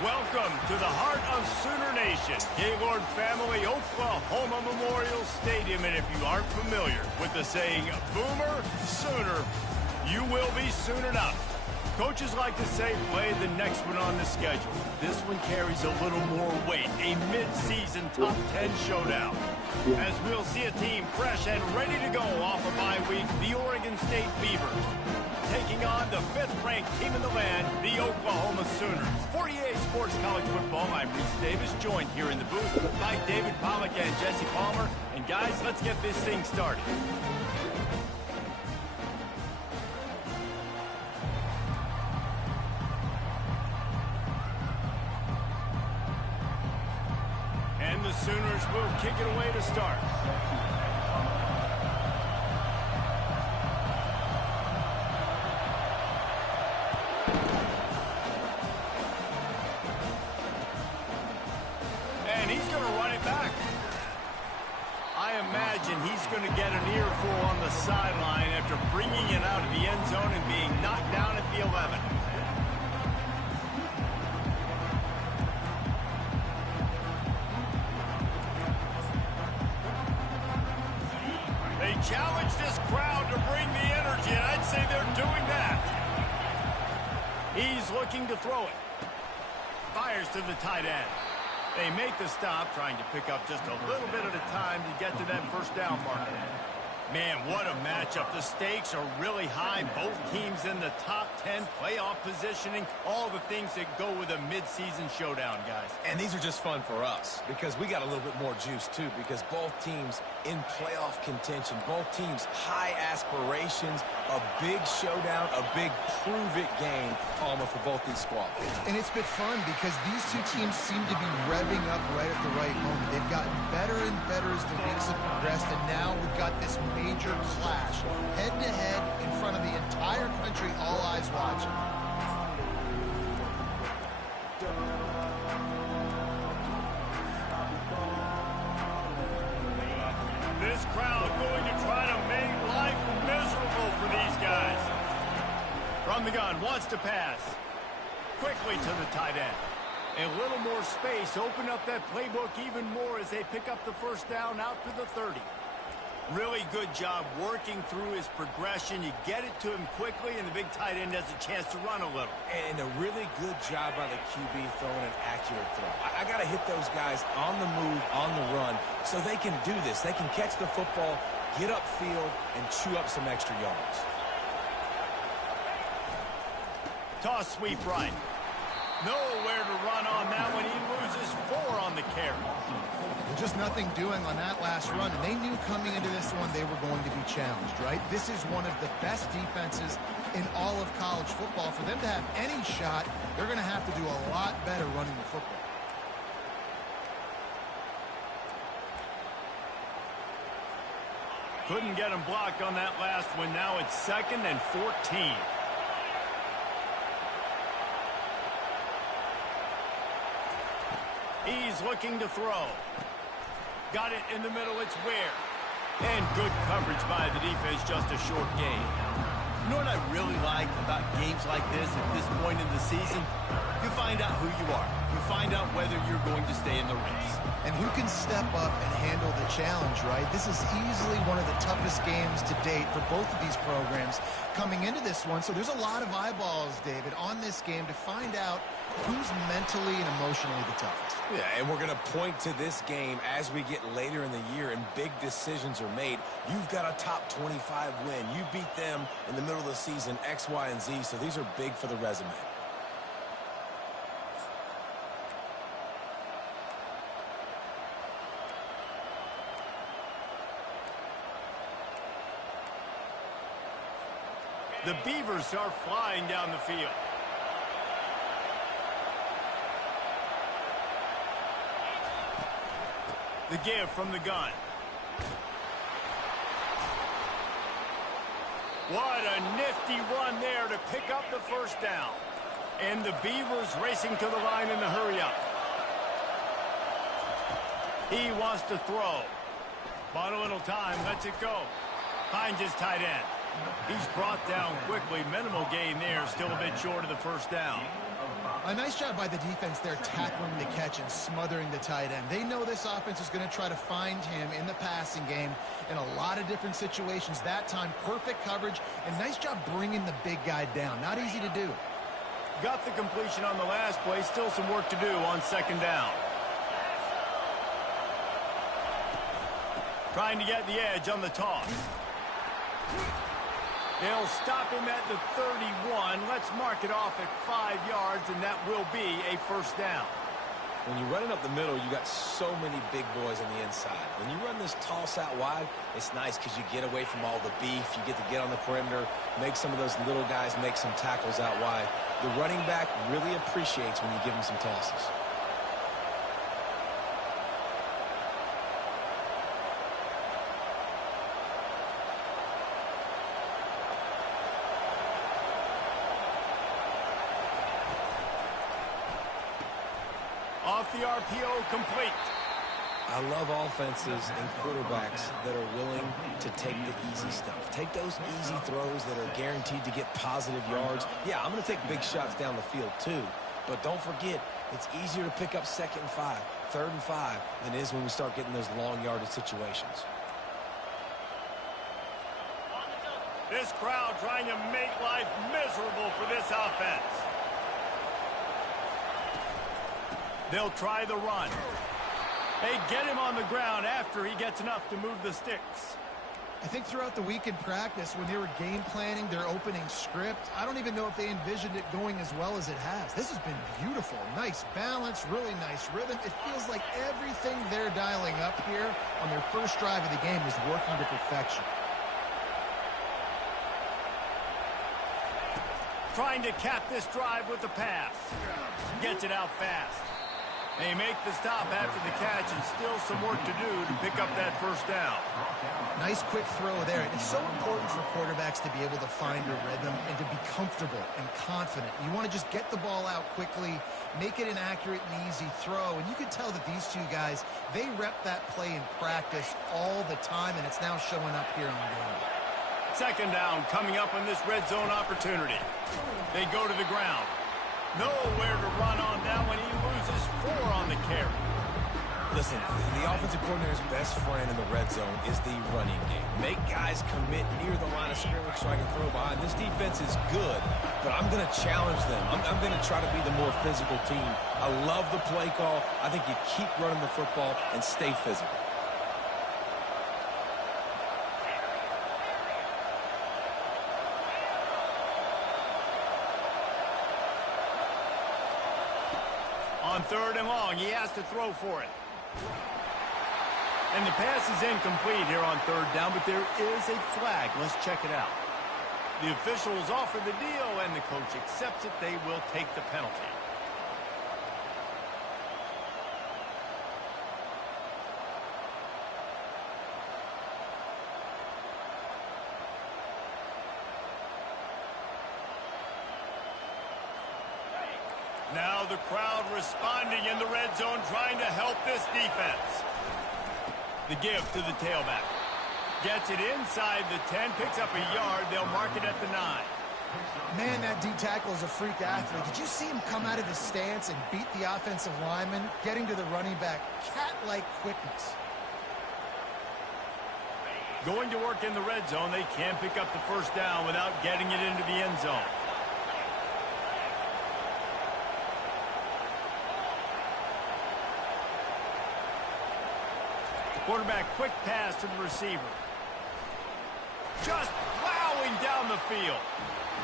Welcome to the heart of Sooner Nation, Gaylord Family Oklahoma Memorial Stadium. And if you aren't familiar with the saying, Boomer Sooner, you will be soonered up. Coaches like to say, play the next one on the schedule. This one carries a little more weight, a mid-season top 10 showdown. As we'll see a team fresh and ready to go off a bye week, the Oregon State Beavers, taking on the 5th-ranked team in the land, the Oklahoma Sooners. 48 Sports College Football, I'm Reese Davis, joined here in the booth by David Pollack and Jesse Palmer. And guys, let's get this thing started. And the Sooners will kick it away to start. And he's going to run it back. I imagine he's going to get an earful on the sideline after bringing it out of the end zone and being knocked down at the 11. They challenge this crowd to bring the energy, and I'd say they're doing that. He's looking to throw it. Fires to the tight end. They make the stop, trying to pick up just a little bit at a time to get to that first down marker. Man, what a matchup. The stakes are really high. Both teams in the top 10, playoff positioning, all the things that go with a midseason showdown, guys. And these are just fun for us because we got a little bit more juice, too, because both teams in playoff contention, both teams high aspirations, a big showdown, a big prove-it game, Palmer, for both these squads. And it's been fun because these two teams seem to be revving up right at the right moment. They've gotten better and better as the weeks have progressed, and now we've got this major clash, head-to-head in front of the entire country, all eyes watching. This crowd going to try to make life miserable for these guys. From the gun, wants to pass. Quickly to the tight end. A little more space, open up that playbook even more as they pick up the first down out to the 30. Really good job working through his progression. You get it to him quickly, and the big tight end has a chance to run a little. And a really good job by the QB throwing an accurate throw. I got to hit those guys on the move, on the run, so they can do this. They can catch the football, get upfield, and chew up some extra yards. Toss sweep right. Nowhere to run on that one. He loses 4 on the carry. Just nothing doing on that last run, and they knew coming into this one they were going to be challenged, right? This is one of the best defenses in all of college football. For them to have any shot, they're going to have to do a lot better running the football. Couldn't get him blocked on that last one. Now it's 2nd and 14. He's looking to throw. Got it in the middle, it's Ware. And good coverage by the defense, just a short gain. You know what I really like about games like this at this point in the season? You find out who you are. You find out whether you're going to stay in the race. And who can step up and handle the challenge, right? This is easily one of the toughest games to date for both of these programs coming into this one. So there's a lot of eyeballs, David, on this game to find out who's mentally and emotionally the toughest. Yeah, and we're going to point to this game as we get later in the year and big decisions are made. You've got a top 25 win. You beat them in the middle of the season, X, Y, and Z, so these are big for the resume. The Beavers are flying down the field. The give from the gun. What a nifty run there to pick up the first down. And the Beavers racing to the line in the hurry-up. He wants to throw. Bought a little time, lets it go. Finds his tight end. He's brought down quickly. Minimal gain there, still a bit short of the first down. A nice job by the defense there, tackling the catch and smothering the tight end. They know this offense is going to try to find him in the passing game in a lot of different situations. That time, perfect coverage, and nice job bringing the big guy down. Not easy to do. Got the completion on the last play. Still some work to do on second down. Trying to get the edge on the toss. They'll stop him at the 31. Let's mark it off at 5 yards, and that will be a first down. When you're running up the middle, you got so many big boys on the inside. When you run this toss out wide, it's nice because you get away from all the beef. You get to get on the perimeter, make some of those little guys make some tackles out wide. The running back really appreciates when you give him some tosses. Off the RPO, complete. I love offenses and quarterbacks that are willing to take the easy stuff. Take those easy throws that are guaranteed to get positive yards. Yeah, I'm going to take big shots down the field too. But don't forget, it's easier to pick up 2nd and 5, 3rd and 5 than it is when we start getting those long yardage situations. This crowd trying to make life miserable for this offense. They'll try the run. They get him on the ground after he gets enough to move the sticks. I think throughout the week in practice, when they were game planning their opening script, I don't even know if they envisioned it going as well as it has. This has been beautiful. Nice balance, really nice rhythm. It feels like everything they're dialing up here on their first drive of the game is working to perfection. Trying to cap this drive with the pass. Gets it out fast. They make the stop after the catch, and still some work to do to pick up that first down. Nice quick throw there. It's so important for quarterbacks to be able to find a rhythm and to be comfortable and confident. You want to just get the ball out quickly, make it an accurate and easy throw. And you can tell that these two guys, they rep that play in practice all the time, and it's now showing up here on game. Second down coming up on this red zone opportunity. They go to the ground. Nowhere to run on down when he loses 4 on the carry. Listen, the offensive coordinator's best friend in the red zone is the running game. Make guys commit near the line of scrimmage so I can throw behind. This defense is good, but I'm going to challenge them. I'm going to try to be the more physical team. I love the play call. I think you keep running the football and stay physical. On 3rd and long, he has to throw for it. And the pass is incomplete here on 3rd down, but there is a flag. Let's check it out. The officials offer the deal, and the coach accepts it. They will take the penalty. Now the crowd responding in the red zone, trying to help this defense. The give to the tailback. Gets it inside the 10, picks up a yard. They'll mark it at the 9. Man, that D tackle is a freak athlete. Did you see him come out of his stance and beat the offensive lineman, getting to the running back? Cat-like quickness. Going to work in the red zone. They can't pick up the first down without getting it into the end zone. Quarterback, quick pass to the receiver. Just plowing down the field.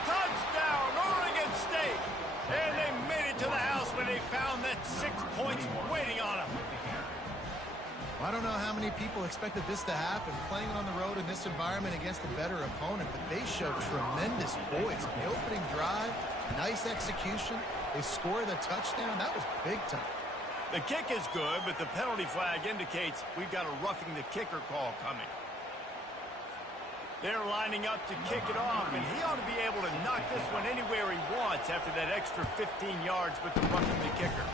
Touchdown, Oregon State. And they made it to the house when they found that 6 points waiting on them. I don't know how many people expected this to happen, playing on the road in this environment against a better opponent, but they showed tremendous poise. The opening drive, nice execution. They scored a touchdown. That was big time. The kick is good, but the penalty flag indicates we've got a roughing the kicker call coming. They're lining up to kick it off, and he ought to be able to knock this one anywhere he wants after that extra 15 yards with the roughing the kicker.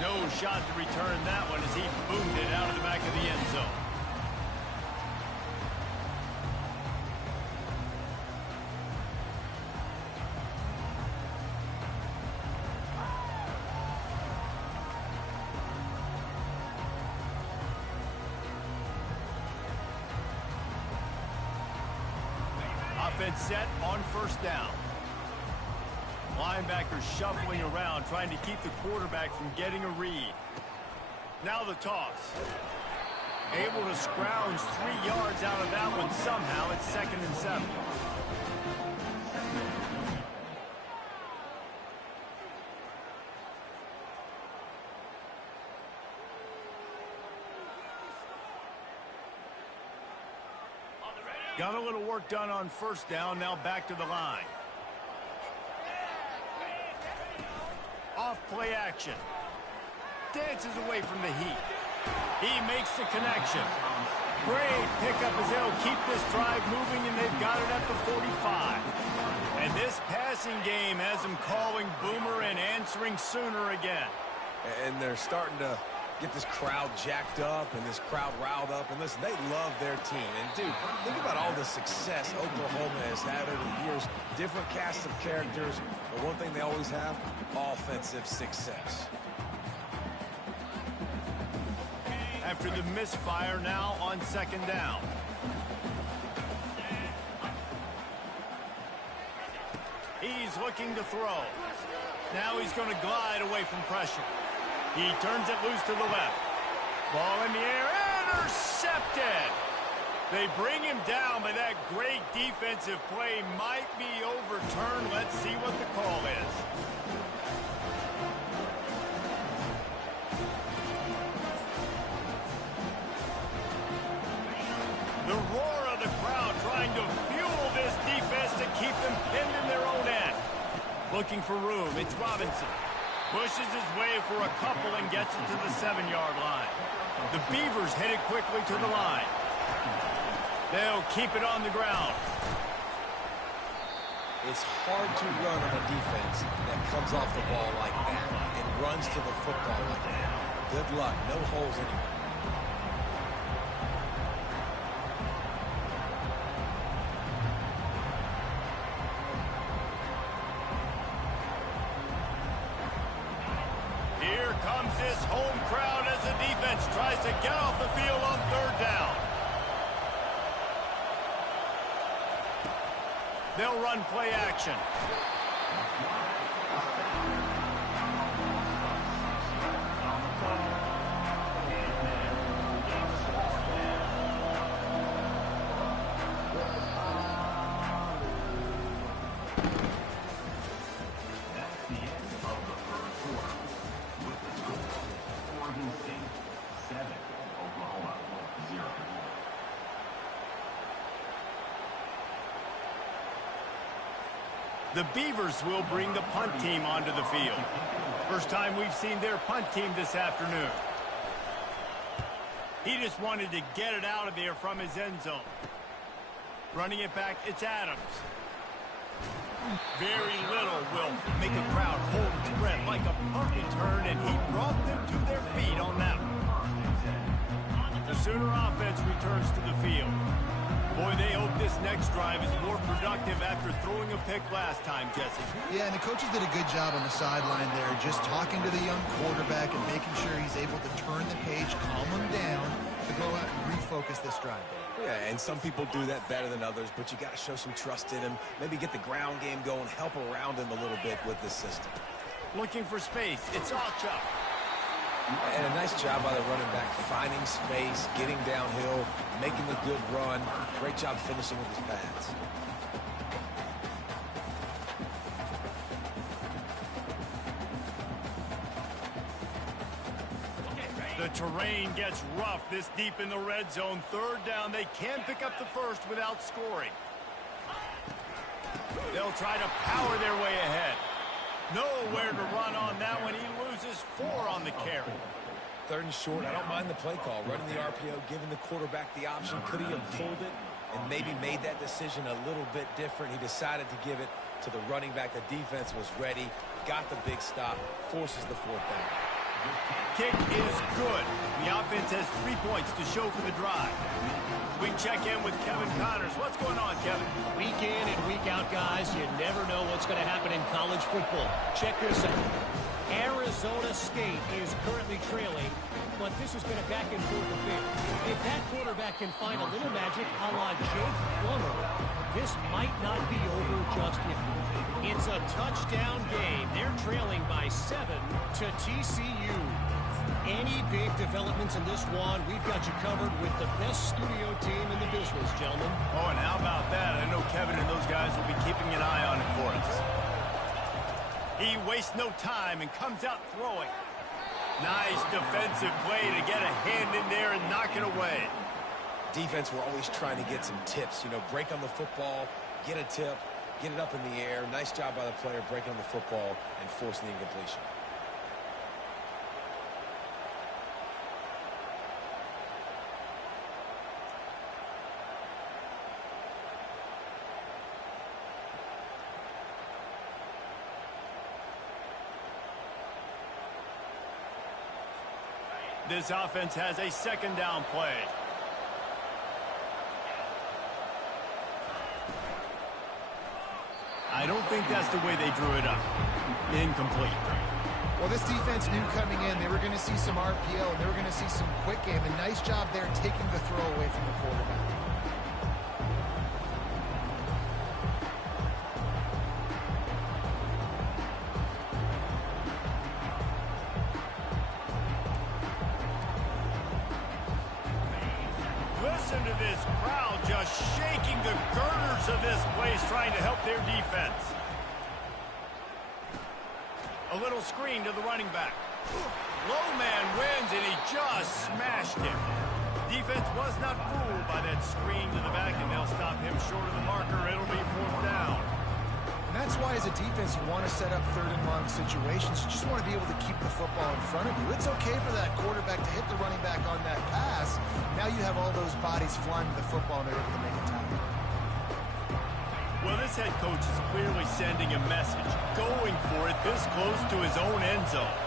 No shot to return that one as he boomed it out of the back of the end zone. Offense set on first down. Linebackers shuffling around, trying to keep the quarterback from getting a read. Now the toss. Able to scrounge 3 yards out of that one somehow. It's 2nd and 7. Got a little work done on first down. Now back to the line. Off play action. Dances away from the heat. He makes the connection. Great pickup as they'll keep this drive moving, and they've got it at the 45. And this passing game has them calling Boomer and answering Sooner again. And they're starting to get this crowd jacked up and this crowd riled up. And listen, they love their team. And, dude, think about all the success Oklahoma has had over the years. Different casts of characters. But one thing they always have, offensive success. After the misfire, now on 2nd down. He's looking to throw. Now he's going to glide away from pressure. He turns it loose to the left. Ball in the air, intercepted. They bring him down, but that great defensive play might be overturned. Let's see what the call is. The roar of the crowd trying to fuel this defense to keep them pinned in their own end. Looking for room, it's Robinson. Pushes his way for a couple and gets it to the 7-yard line. The Beavers headed quickly to the line. They'll keep it on the ground. It's hard to run on a defense that comes off the ball like that and runs to the football like that. Good luck. No holes anywhere. Here comes this home crowd as the defense tries to get off the field on 3rd down. They'll run play action. The Beavers will bring the punt team onto the field. First time we've seen their punt team this afternoon. He just wanted to get it out of there from his end zone. Running it back, it's Adams. Very little will make a crowd hold its breath like a punt return, and he brought them to their feet on that one. The Sooner offense returns to the field. Boy, they hope this next drive is more productive after throwing a pick last time, Jesse. Yeah, and the coaches did a good job on the sideline there, just talking to the young quarterback and making sure he's able to turn the page, calm him down, to go out and refocus this drive. Yeah, and some people do that better than others, but you got to show some trust in him. Maybe get the ground game going, help around him a little bit with this system. Looking for space. It's Alchuk. And a nice job by the running back, finding space, getting downhill, making a good run. Great job finishing with his pads. The terrain gets rough this deep in the red zone. Third down, they can pick up the first without scoring. They'll try to power their way ahead. Nowhere to run on that one. He loses 4 on the carry. Third and short, I don't mind the play call. Running the RPO, giving the quarterback the option. Could he have pulled it and maybe made that decision a little bit different? He decided to give it to the running back. The defense was ready, got the big stop, forces the 4th down. Kick is good. The offense has 3 points to show for the drive. We check in with Kevin Connors. What's going on, Kevin? Week in and week out, guys, you never know what's going to happen in college football. Check this out. Arizona State is currently trailing, but this has been a back-and-forth affair. If that quarterback can find a little magic a la Jake Plummer, this might not be over just yet. It's a touchdown game. They're trailing by 7 to TCU. Any big developments in this one, we've got you covered with the best studio team in the business, gentlemen. Oh, and how about that? I know Kevin and those guys will be keeping an eye on it for us. He wastes no time and comes out throwing. Nice defensive play to get a hand in there and knock it away. Defense, we're always trying to get some tips. You know, break on the football, get a tip, get it up in the air. Nice job by the player breaking on the football and forcing the incompletion. This offense has a 2nd down play. I don't think that's the way they drew it up. Incomplete. Well, this defense knew coming in they were going to see some RPO and they were going to see some quick game. And nice job there taking the throw away from the quarterback. Listen to this crowd just shaking the girders of this place, trying to help their defense. A little screen to the running back. Low man wins, and he just smashed him. Defense was not fooled by that screen to the back, and they'll stop him short of the marker. It'll be 4th down. And that's why, as a defense, you want to set up 3rd and long situations. You just want to be able to keep the football in front of you. It's okay for that quarterback to hit the running back on that pass. Now you have all those bodies flying to the football, and they're able to make a tackle. Well, this head coach is clearly sending a message, going for it this close to his own end zone.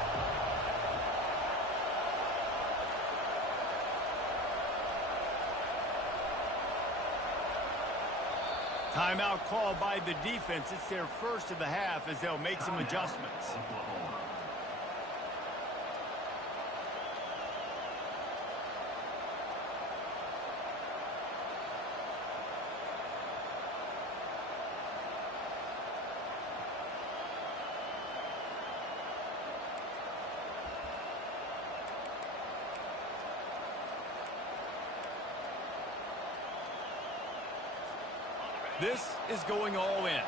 Timeout called by the defense. It's their first of the half as they'll make some adjustments. This is going all in.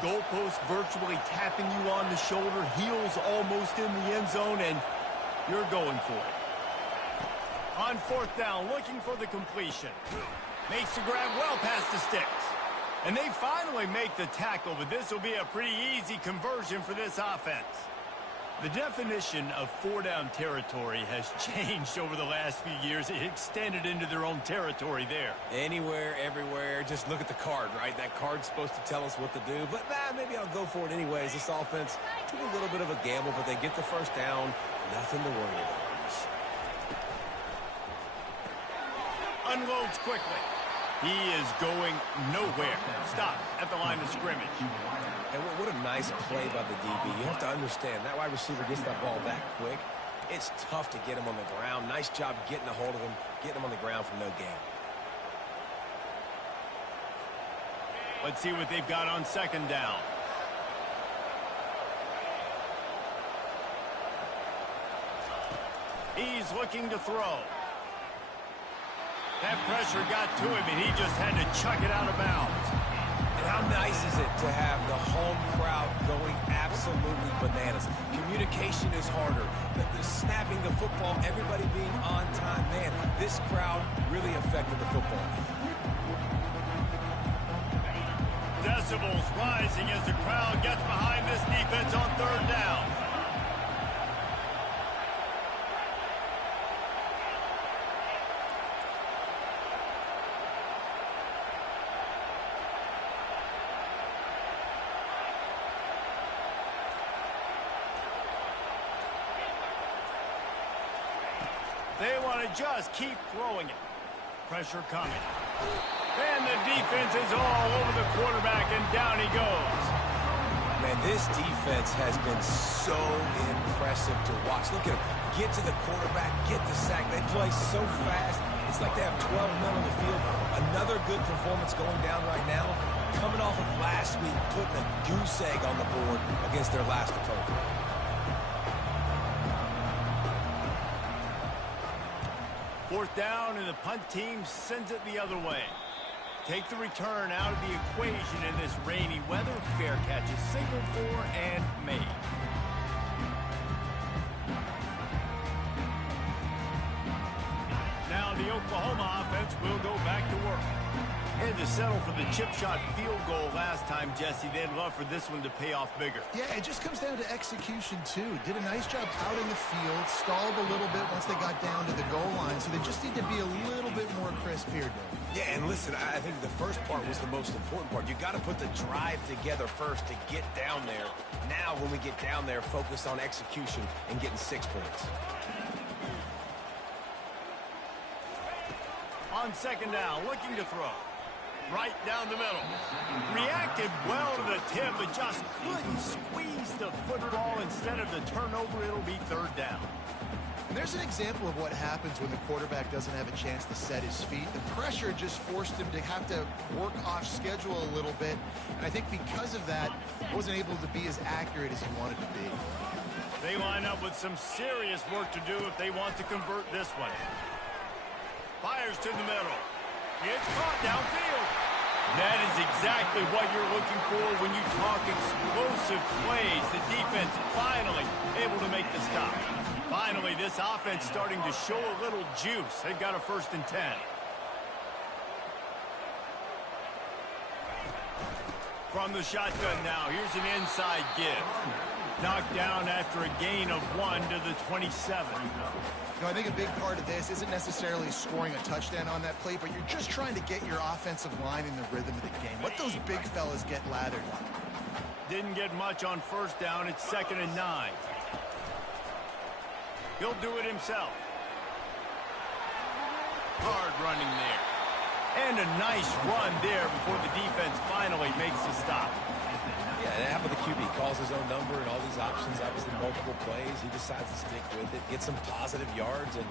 Goalpost virtually tapping you on the shoulder, heels almost in the end zone, and you're going for it. On 4th down, looking for the completion. Makes the grab well past the sticks. And they finally make the tackle, but this will be a pretty easy conversion for this offense. The definition of 4-down territory has changed over the last few years. It extended into their own territory there. Anywhere, everywhere, just look at the card, right? That card's supposed to tell us what to do, but maybe I'll go for it anyways. This offense took a little bit of a gamble, but they get the 1st down. Nothing to worry about. Unloads quickly. He is going nowhere. Stop at the line of scrimmage. And what a nice play by the DB. You have to understand, that wide receiver gets that ball that quick. It's tough to get him on the ground. Nice job getting a hold of him, getting him on the ground for no gain. Let's see what they've got on 2nd down. He's looking to throw. That pressure got to him, and he just had to chuck it out of bounds. And how nice is it to have the home crowd going absolutely bananas? Communication is harder. The snapping the football, everybody being on time. Man, this crowd really affected the football. Decibels rising as the crowd gets behind this defense on third down. They want to just keep throwing it. Pressure coming. And the defense is all over the quarterback, and down he goes. Man, this defense has been so impressive to watch. Look at them. Get to the quarterback, get the sack. They play so fast. It's like they have 12 men on the field. Another good performance going down right now. Coming off of last week, putting a goose egg on the board against their last opponent. Fourth down, and the punt team sends it the other way. Take the return out of the equation in this rainy weather. Fair catch is signaled for and made. Now the Oklahoma offense will go back to work. Had to settle for the chip shot field goal last time, Jesse. They'd love for this one to pay off bigger. Yeah, it just comes down to execution, too. Did a nice job out in the field, stalled a little bit once they got down to the goal line, so they just need to be a little bit more crisp here, Dave. Yeah, and listen, I think the first part was the most important part. You got to put the drive together first to get down there. Now, when we get down there, focus on execution and getting 6 points. On second down, looking to throw. Right down the middle. Reacted well to the tip, but just couldn't squeeze the football. Instead of the turnover, it'll be third down. And there's an example of what happens when the quarterback doesn't have a chance to set his feet. The pressure just forced him to have to work off schedule a little bit. And I think because of that, wasn't able to be as accurate as he wanted to be. They line up with some serious work to do if they want to convert this one. Fires to the middle. It's caught downfield. That is exactly what you're looking for when you talk explosive plays. The defense finally able to make the stop. Finally, this offense starting to show a little juice. They've got a 1st and 10. From the shotgun now, here's an inside give. Knocked down after a gain of 1 to the 27. You know, I think a big part of this isn't necessarily scoring a touchdown on that play, but you're just trying to get your offensive line in the rhythm of the game. Let those big fellas get lathered. Didn't get much on first down. It's 2nd and 9. He'll do it himself. Hard running there. And a nice run there before the defense finally makes the stop. Yeah, and how about the QB? Calls his own number and all these options, obviously multiple plays. He decides to stick with it, get some positive yards, and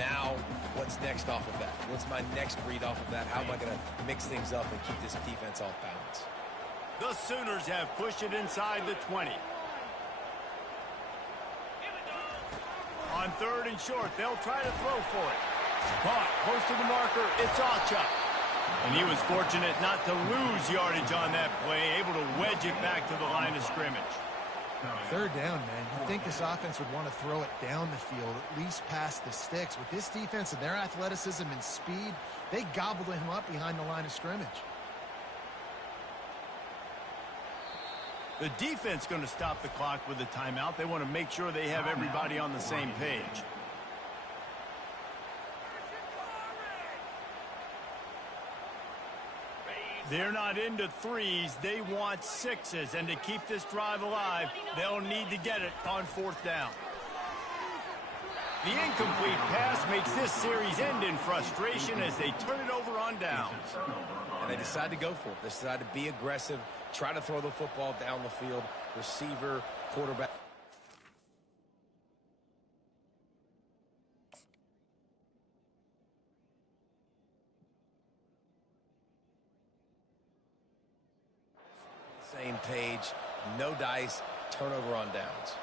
now what's next off of that? What's my next read off of that? How am I going to mix things up and keep this defense off balance? The Sooners have pushed it inside the 20. On 3rd and short, they'll try to throw for it. Caught close to the marker. It's Ocha. And he was fortunate not to lose yardage on that play, able to wedge it back to the line of scrimmage. Third down, man. You'd think this offense would want to throw it down the field, at least past the sticks. With this defense and their athleticism and speed, they gobbled him up behind the line of scrimmage. The defense going to stop the clock with a timeout. They want to make sure they have everybody on the same page. They're not into threes. They want sixes. And to keep this drive alive, they'll need to get it on 4th down. The incomplete pass makes this series end in frustration as they turn it over on downs. And they decide to go for it. They decide to be aggressive, try to throw the football down the field. Receiver, quarterback. Same page, no dice, turnover on downs.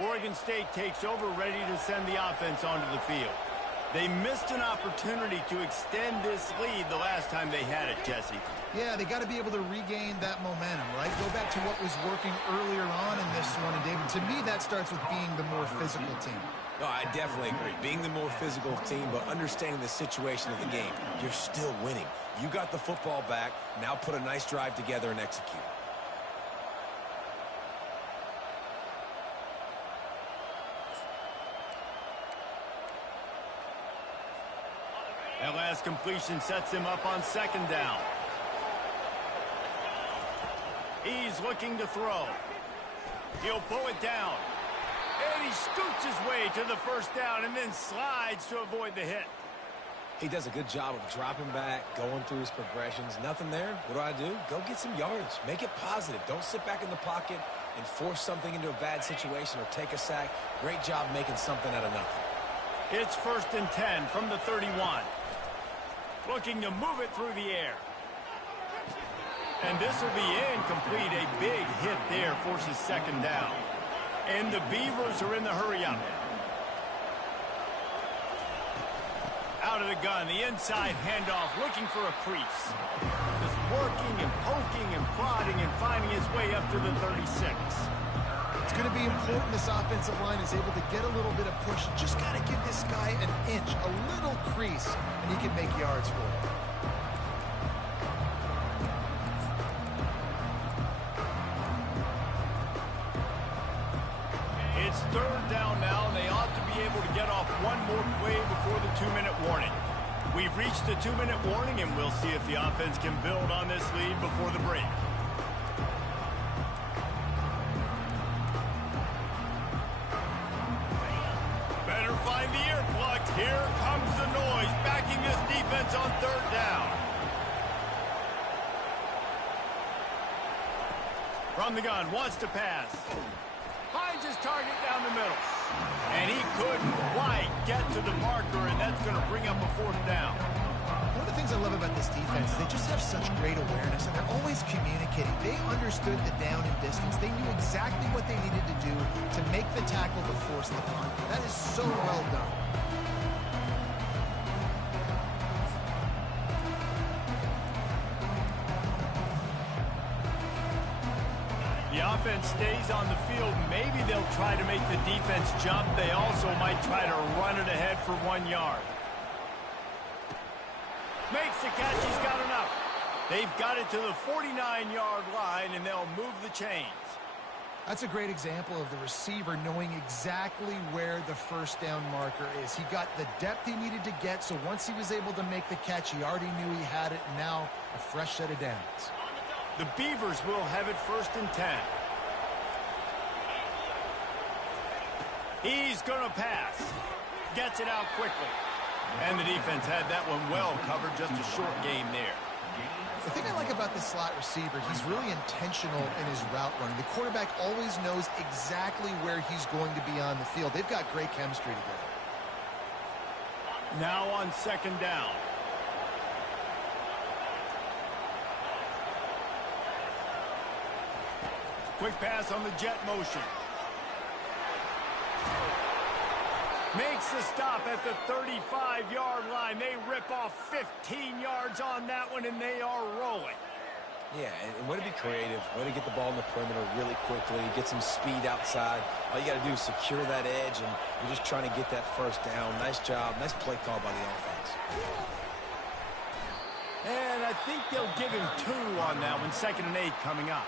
Oregon State takes over, ready to send the offense onto the field. They missed an opportunity to extend this lead the last time they had it, Jesse. Yeah, they got to be able to regain that momentum, right? Go back to what was working earlier on in this one. And, David, to me, that starts with being the more physical team. No, I definitely agree. Being the more physical team, but understanding the situation of the game. You're still winning. You got the football back. Now put a nice drive together and execute. That last completion sets him up on second down. He's looking to throw. He'll pull it down. And he scoots his way to the first down and then slides to avoid the hit. He does a good job of dropping back, going through his progressions. Nothing there. What do? Go get some yardage. Make it positive. Don't sit back in the pocket and force something into a bad situation or take a sack. Great job making something out of nothing. It's 1st and 10 from the 31. Looking to move it through the air. And this will be incomplete. A big hit there forces second down. And the Beavers are in the hurry-up. Out of the gun, the inside handoff, looking for a crease. Just working and poking and prodding and finding his way up to the 36. It's going to be important this offensive line is able to get a little bit of push. Just got to give this guy an inch, a little crease, and he can make yards for it. It's 3rd down now, and they ought to be able to get off one more play before the 2-minute warning. We've reached the 2-minute warning, and we'll see if the offense can build on this lead before the break. Better find the earplugs. Here comes the noise, backing this defense on 3rd down. From the gun, wants to pass. Finds his target down the middle. And he couldn't quite get to the marker, and that's going to bring up a 4th down. One of the things I love about this defense is they just have such great awareness, and they're always communicating. They understood the down and distance. They knew exactly what they needed to do to make the tackle to force the punt. That is so well done. The offense stays on the field. Maybe they'll try to make the defense jump. They also might try to run it ahead for 1 yard. Makes the catch. He's got enough. They've got it to the 49-yard line, and they'll move the chains. That's a great example of the receiver knowing exactly where the first down marker is. He got the depth he needed to get, so once he was able to make the catch, he already knew he had it. Now a fresh set of downs. The Beavers will have it 1st and 10. He's going to pass. Gets it out quickly. And the defense had that one well covered. Just a short game there. The thing I like about this slot receiver, he's really intentional in his route running. The quarterback always knows exactly where he's going to be on the field. They've got great chemistry together. Now on 2nd down. Quick pass on the jet motion. Makes the stop at the 35-yard line. They rip off 15 yards on that one, and they are rolling. Yeah, and way to be creative, way to get the ball in the perimeter really quickly, get some speed outside. All you got to do is secure that edge, and you're just trying to get that first down. Nice job. Nice play call by the offense. And I think they'll give him 2 on that one. 2nd and 8 coming up.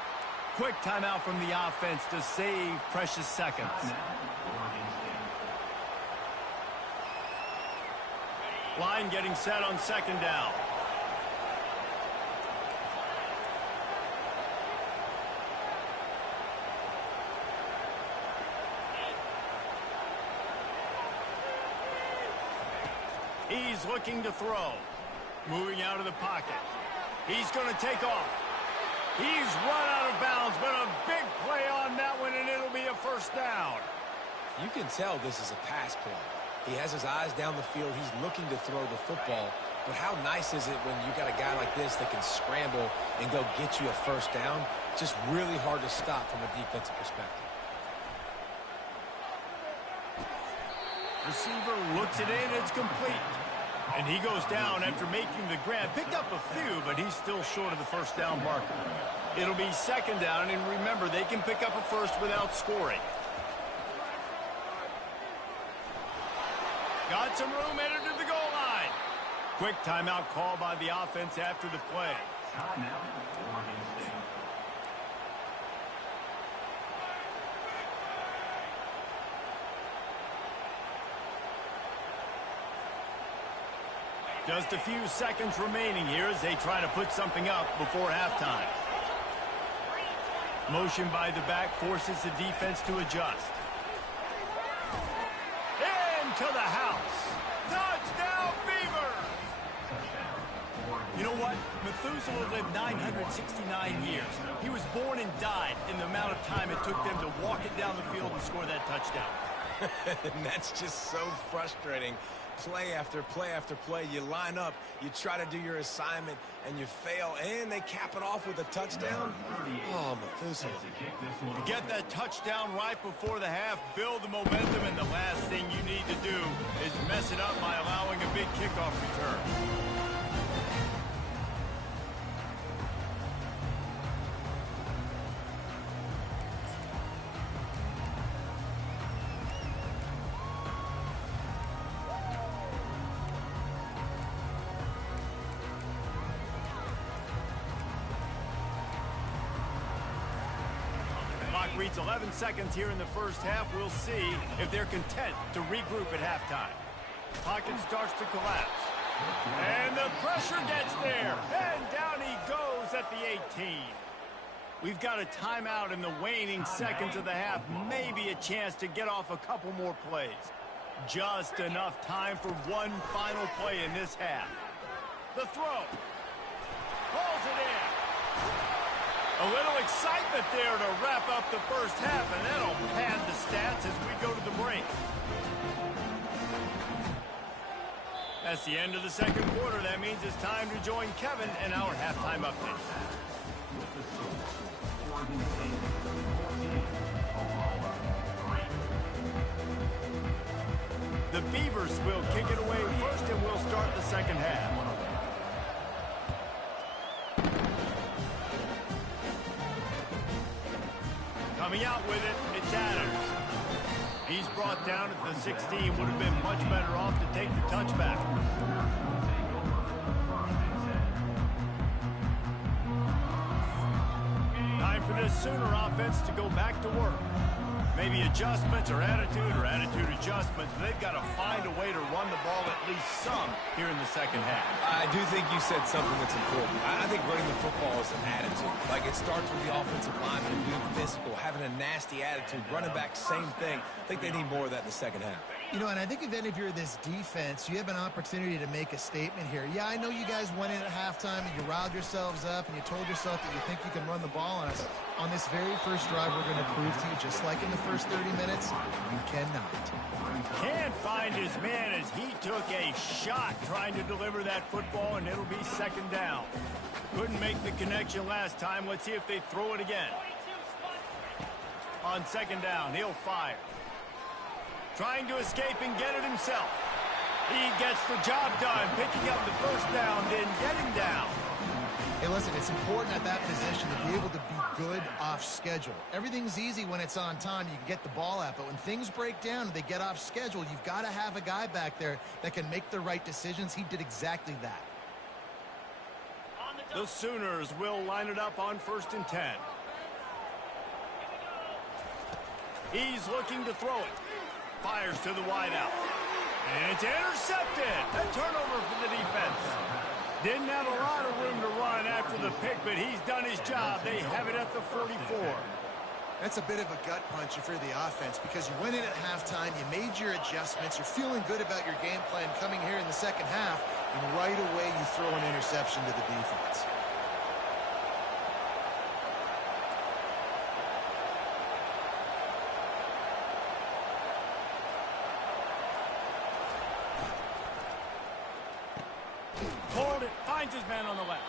Quick timeout from the offense to save precious seconds. Line getting set on 2nd down. He's looking to throw. Moving out of the pocket. He's going to take off. He's run out of bounds, but a big play on that one, and it'll be a 1st down. You can tell this is a pass play. He has his eyes down the field. He's looking to throw the football. But how nice is it when you got a guy like this that can scramble and go get you a 1st down? It's just really hard to stop from a defensive perspective. Receiver looks it in. It's complete. And he goes down after making the grab. Picked up a few, but he's still short of the first down marker. It'll be second down, and remember, they can pick up a first without scoring. Got some room, headed to the goal line. Quick timeout call by the offense after the play. Just a few seconds remaining here as they try to put something up before halftime. Motion by the back forces the defense to adjust. Into the house. Touchdown, Beavers! You know what? Methuselah lived 969 years. He was born and died in the amount of time it took them to walk it down the field and score that touchdown. And that's just so frustrating. Play after play after play, you line up, you try to do your assignment, and you fail, and they cap it off with a touchdown. Oh, Methuselah. You get that touchdown right before the half, build the momentum, and the last thing you need to do is mess it up by allowing a big kickoff return. Reads 11 seconds here in the first half. We'll see if they're content to regroup at halftime. Pocket starts to collapse. And the pressure gets there. And down he goes at the 18. We've got a timeout in the waning seconds of the half. Maybe a chance to get off a couple more plays. Just enough time for one final play in this half. The throw. Pulls it in. A little excitement there to wrap up the first half, and that'll pad the stats as we go to the break. That's the end of the second quarter. That means it's time to join Kevin and our halftime update. The Beavers will kick it away first, and we'll start the second half. Coming out with it, it's Adams. He's brought down at the 16. Would have been much better off to take the touchback. Time for this Sooner offense to go back to work. Maybe adjustments or attitude adjustments. They've got to find a way to run the ball at least some here in the second half. I do think you said something that's important. I think running the football is an attitude. Like, it starts with the offensive lineman being physical, having a nasty attitude. Running back, same thing. I think they need more of that in the second half. You know, and I think then if you're this defense, you have an opportunity to make a statement here. Yeah, I know you guys went in at halftime and you riled yourselves up and you told yourself that you think you can run the ball on us. On this very first drive, we're going to prove to you, just like in the first 30 minutes, you cannot. Can't find his man as he took a shot trying to deliver that football, and it'll be second down. Couldn't make the connection last time. Let's see if they throw it again. On second down, he'll fire. Trying to escape and get it himself. He gets the job done, picking up the first down, then getting down. Hey, listen, it's important at that position to be able to be good off schedule. Everything's easy when it's on time. You can get the ball out. But when things break down and they get off schedule, you've got to have a guy back there that can make the right decisions. He did exactly that. The Sooners will line it up on 1st and 10. He's looking to throw it. Fires to the wideout. And it's intercepted. A turnover for the defense. Didn't have a lot of room to run after the pick, but he's done his job. They have it at the 44. That's a bit of a gut punch for the offense because you went in at halftime, you made your adjustments, you're feeling good about your game plan coming here in the second half, and right away you throw an interception to the defense. Hold it, finds his man on the left.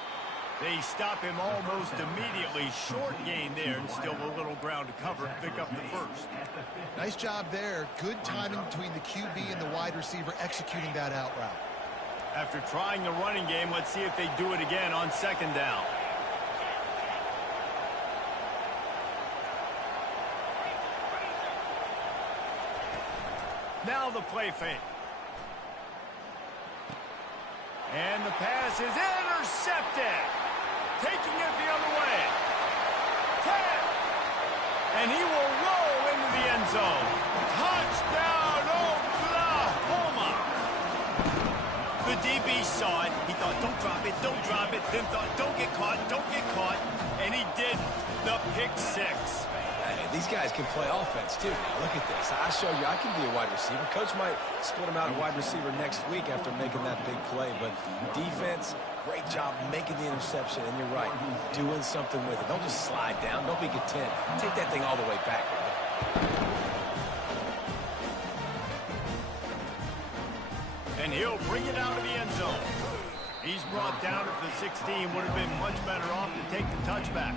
They stop him almost immediately. Short gain there and still a little ground to cover. Pick up the first. Nice job there. Good timing between the QB and the wide receiver executing that out route. After trying the running game, let's see if they do it again on second down. Now the play fake. And the pass is intercepted. Taking it the other way. 10. And he will roll into the end zone. Touchdown, Oklahoma. The DB saw it. He thought, don't drop it, don't drop it. Then thought, don't get caught, don't get caught. And he did the pick six. These guys can play offense, too. Now, look at this. I show you I can be a wide receiver. Coach might split him out at wide receiver next week after making that big play. But defense, great job making the interception. And you're right, doing something with it. Don't just slide down. Don't be content. Take that thing all the way back. And he'll bring it out of the end zone. He's brought down at the 16. Would have been much better off to take the touchback.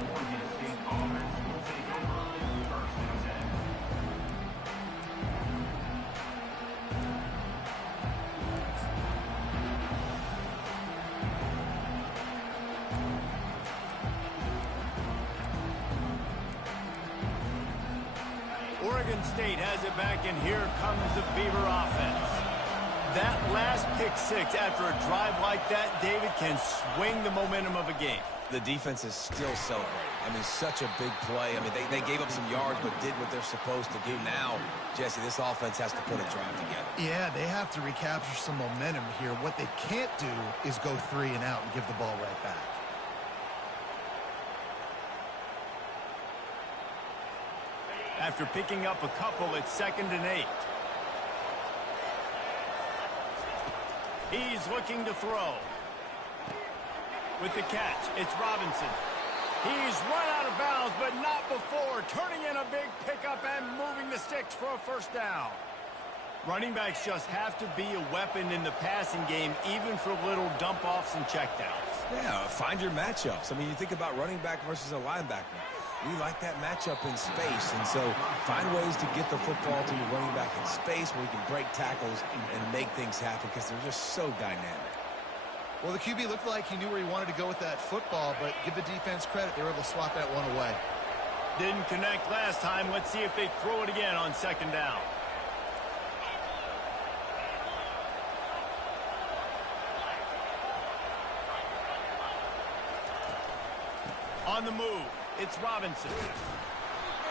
Oregon State has it back, and here comes the Beaver offense. That last pick six after a drive like that, David, can swing the momentum of a game. The defense is still celebrating. I mean, such a big play. I mean, they gave up some yards but did what they're supposed to do. Now, Jesse, this offense has to put a drive together. Yeah, they have to recapture some momentum here. What they can't do is go 3 and out and give the ball right back. After picking up a couple, it's 2nd and 8. He's looking to throw. With the catch, it's Robinson. He's run out of bounds, but not before turning in a big pickup and moving the sticks for a first down. Running backs just have to be a weapon in the passing game, even for little dump-offs and checkdowns. Yeah, find your matchups. I mean, you think about running back versus a linebacker. We like that matchup in space, and so find ways to get the football to your running back in space where you can break tackles and make things happen because they're just so dynamic. Well, the QB looked like he knew where he wanted to go with that football, but give the defense credit. They were able to swat that one away. Didn't connect last time. Let's see if they throw it again on 2nd down. On the move, it's Robinson.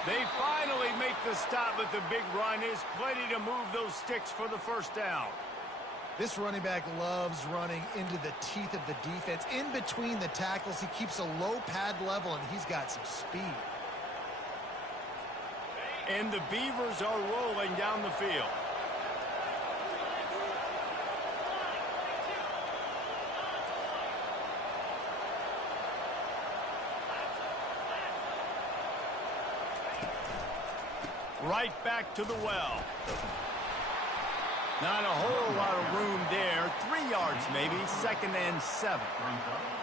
They finally make the stop, but the big run is plenty to move those sticks for the first down. This running back loves running into the teeth of the defense. In between the tackles, he keeps a low pad level, and he's got some speed. And the Beavers are rolling down the field. Right back to the well. Not a whole lot of room there. 3 yards maybe. 2nd and 7.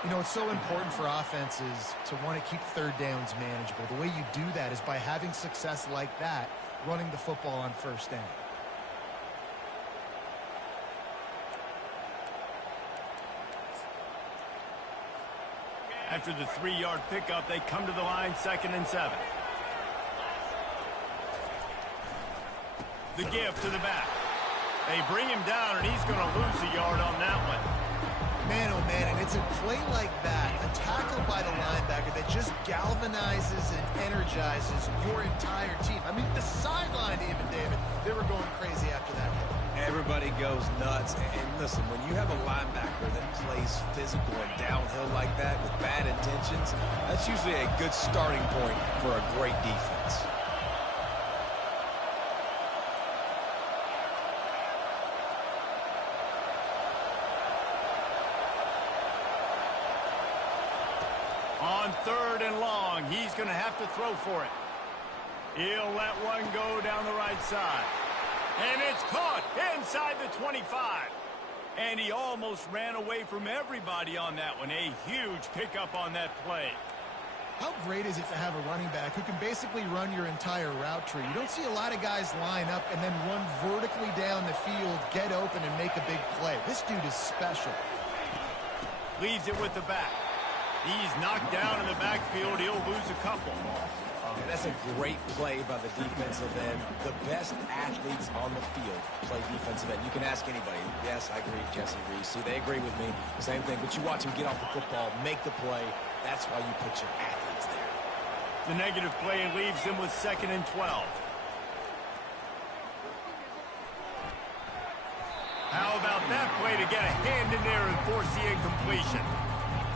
You know, it's so important for offenses to want to keep third downs manageable. The way you do that is by having success like that, running the football on first down. After the 3-yard pickup, they come to the line, 2nd and 7. The give to the back. They bring him down, and he's going to lose a yard on that one. Man, oh man, and it's a play like that, a tackle by the linebacker that just galvanizes and energizes your entire team. I mean, the sideline even, David, they were going crazy after that. Everybody goes nuts. And listen, when you have a linebacker that plays physical and downhill like that with bad intentions, that's usually a good starting point for a great defense. On 3rd and long, he's going to have to throw for it. He'll let one go down the right side. And it's caught inside the 25. And he almost ran away from everybody on that one. A huge pickup on that play. How great is it to have a running back who can basically run your entire route tree? You don't see a lot of guys line up and then run vertically down the field, get open, and make a big play. This dude is special. Leaves it with the back. He's knocked down in the backfield. He'll lose a couple. And that's a great play by the defensive end. The best athletes on the field play defensive end. You can ask anybody. Yes, I agree, Jesse Reese. See, they agree with me. Same thing. But you watch him get off the football, make the play. That's why you put your athletes there. The negative play leaves him with 2nd and 12. How about that play to get a hand in there and force the incompletion?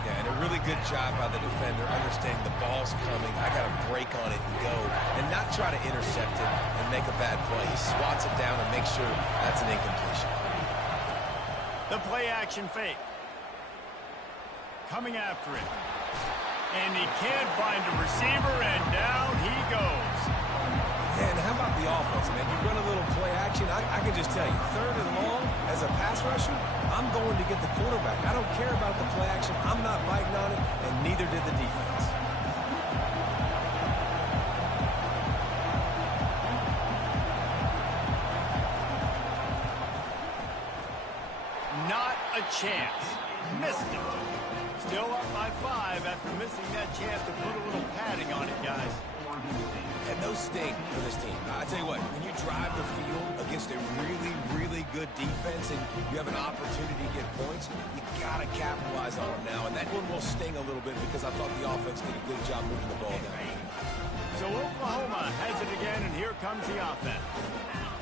Yeah, and a really good job by the defender understanding the ball's coming. I got to break on it and go, and not try to intercept it and make a bad play. He swats it down and makes sure that's an incompletion. The play action fake. Coming after it. And he can't find a receiver, and down he goes. Yeah, and how about the offense, man? You run a little play action. I can just tell you, 3rd and long, as a pass rusher, I'm going to get the quarterback. I don't care about the play action. I'm not biting on it, and neither did the defense. Not a chance. Missed it. Still up by 5 after missing that chance to put a little padding on it, guys. And those sting for this team. I tell you what, when you drive the field against a really, really good defense and you have an opportunity to get points, you got to capitalize on them now. And that one will sting a little bit because I thought the offense did a good job moving the ball down. So Oklahoma has it again, and here comes the offense.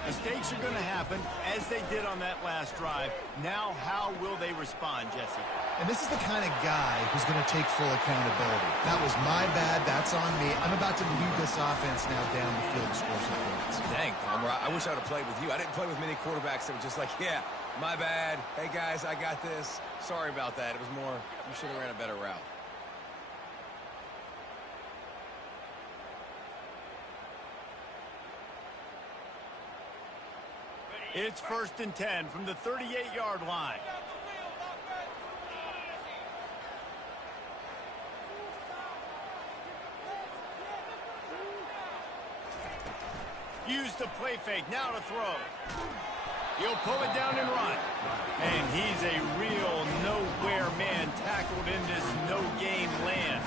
Mistakes are going to happen, as they did on that last drive. Now, how will they respond, Jesse? And this is the kind of guy who's going to take full accountability. That was my bad. That's on me. I'm about to lead this offense now down the field and score some points. Dang, Palmer, I wish I would have played with you. I didn't play with many quarterbacks that were just like, yeah, my bad. Hey, guys, I got this. Sorry about that. It was more, you should have ran a better route. It's 1st and 10 from the 38-yard line. Use the play fake, now to throw. He'll pull it down and run. And he's a real nowhere man tackled in this no-gain land.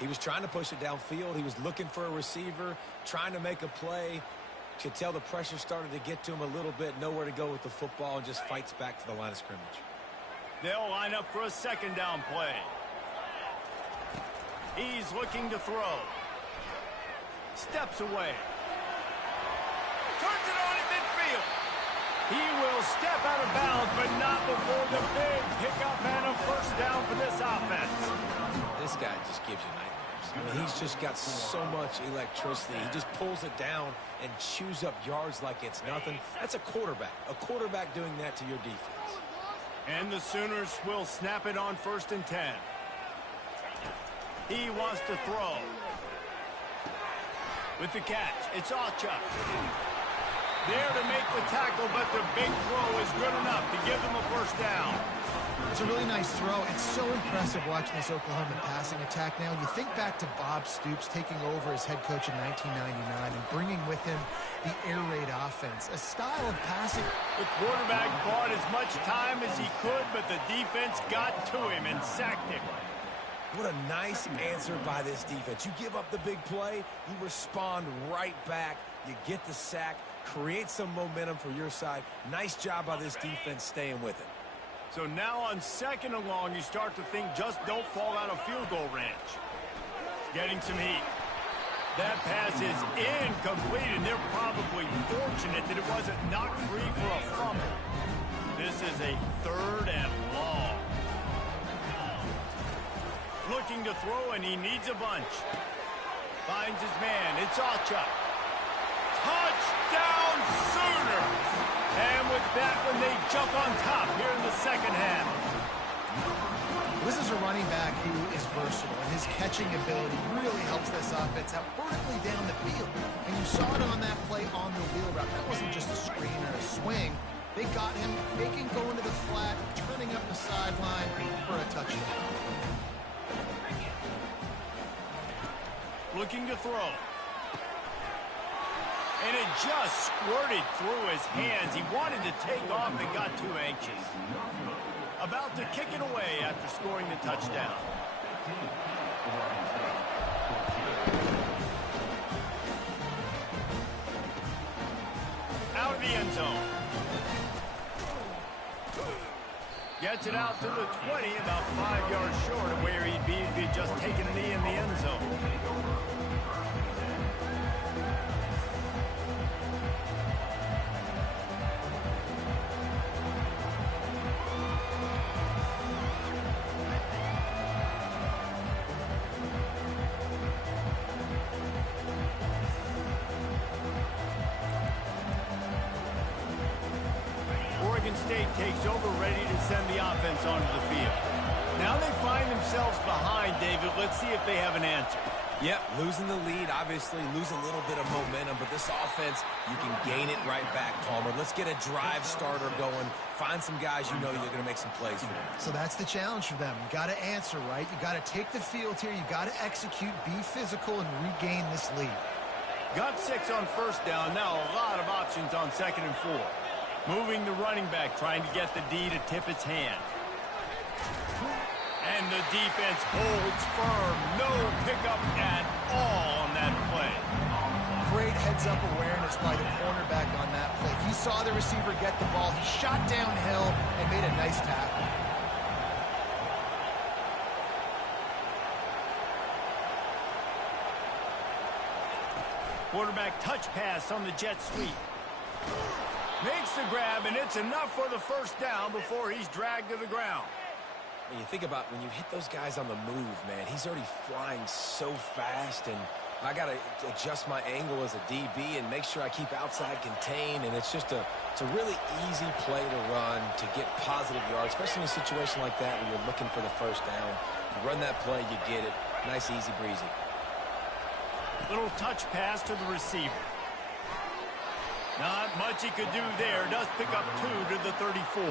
He was trying to push it downfield. He was looking for a receiver, trying to make a play. Could tell the pressure started to get to him a little bit, nowhere to go with the football, and just fights back to the line of scrimmage. They'll line up for a 2nd down play. He's looking to throw. Steps away. Turns it on in midfield. He will step out of bounds, but not before the big pickup and a 1st down for this offense. This guy just gives you nightmares. I mean, he's just got so much electricity. He just pulls it down and chews up yards like it's nothing. That's a quarterback doing that to your defense. And the Sooners will snap it on 1st and 10. He wants to throw. With the catch, it's Alchuk. There to make the tackle, but the big throw is good enough to give them a 1st down. It's a really nice throw. It's so impressive watching this Oklahoma passing attack now. You think back to Bob Stoops taking over as head coach in 1999 and bringing with him the air raid offense, a style of passing. The quarterback bought as much time as he could, but the defense got to him and sacked him. What a nice answer by this defense. You give up the big play, you respond right back, you get the sack, create some momentum for your side. Nice job by this defense staying with it. So now on 2nd and long, you start to think just don't fall out of field goal range. Getting some heat. That pass is incomplete, and they're probably fortunate that it wasn't knocked free for a fumble. This is a 3rd and long. Looking to throw, and he needs a bunch. Finds his man. It's Alchuk. Touchdown Sooners! And with that one, they jump on top here in the 2nd half. This is a running back who is versatile, and his catching ability really helps this offense out vertically down the field. And you saw it on that play on the wheel route. That wasn't just a screen or a swing. They got him faking going to the flat, turning up the sideline for a touchdown. Looking to throw. And it just squirted through his hands. He wanted to take off and got too anxious. About to kick it away after scoring the touchdown. Out of the end zone. Gets it out to the 20, about 5 yards short of where he'd be if he'd just taken a knee in the end zone. State takes over, ready to send the offense onto the field. Now they find themselves behind, David. Let's see if they have an answer. Yep, losing the lead, obviously lose a little bit of momentum, but this offense, you can gain it right back, Palmer. Let's get a drive starter going. Find some guys you know you're going to make some plays for. So that's the challenge for them. You got to answer, right? You got to take the field here. You got to execute, be physical, and regain this lead. Got 6 on first down. Now a lot of options on 2nd and 4. Moving the running back, trying to get the D to tip its hand. And the defense holds firm. No pickup at all on that play. Great heads-up awareness by the cornerback on that play. He saw the receiver get the ball. He shot downhill and made a nice tackle. Quarterback touch pass on the jet sweep. Makes the grab, and it's enough for the first down before he's dragged to the ground. And you think about when you hit those guys on the move, man, he's already flying so fast, and I got to adjust my angle as a DB and make sure I keep outside contained, and it's a really easy play to run to get positive yards, especially in a situation like that when you're looking for the first down. You run that play, you get it. Nice, easy, breezy. Little touch pass to the receiver. Not much he could do there. Does pick up 2 to the 34.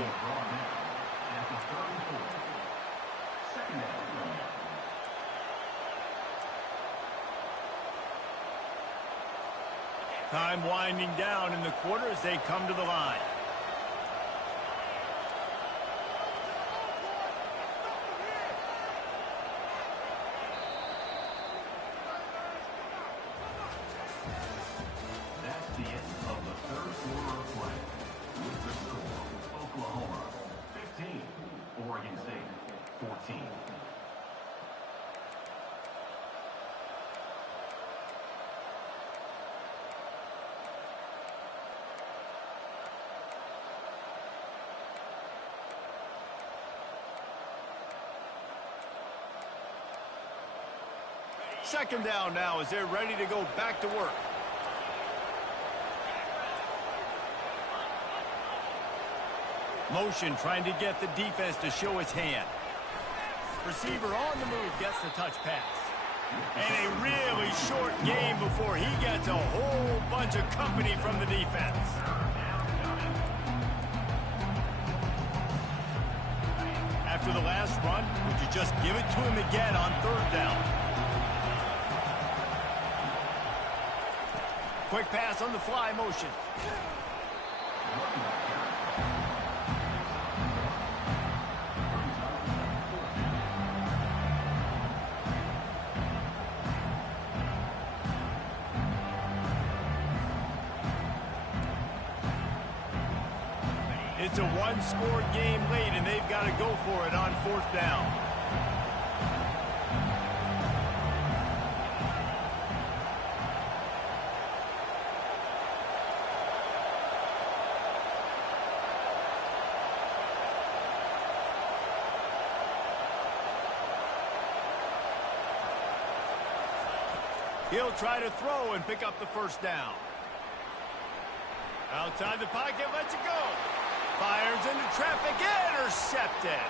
Time winding down in the quarter as they come to the line. Second down now as they're ready to go back to work. Motion trying to get the defense to show his hand. Receiver on the move gets the touch pass. And a really short game before he gets a whole bunch of company from the defense. After the last run, would you just give it to him again on 3rd down? Quick pass on the fly motion. It's a one-score game late, and they've got to go for it on 4th down. He'll try to throw and pick up the first down. Outside the pocket, lets it go. Fires into traffic, intercepted.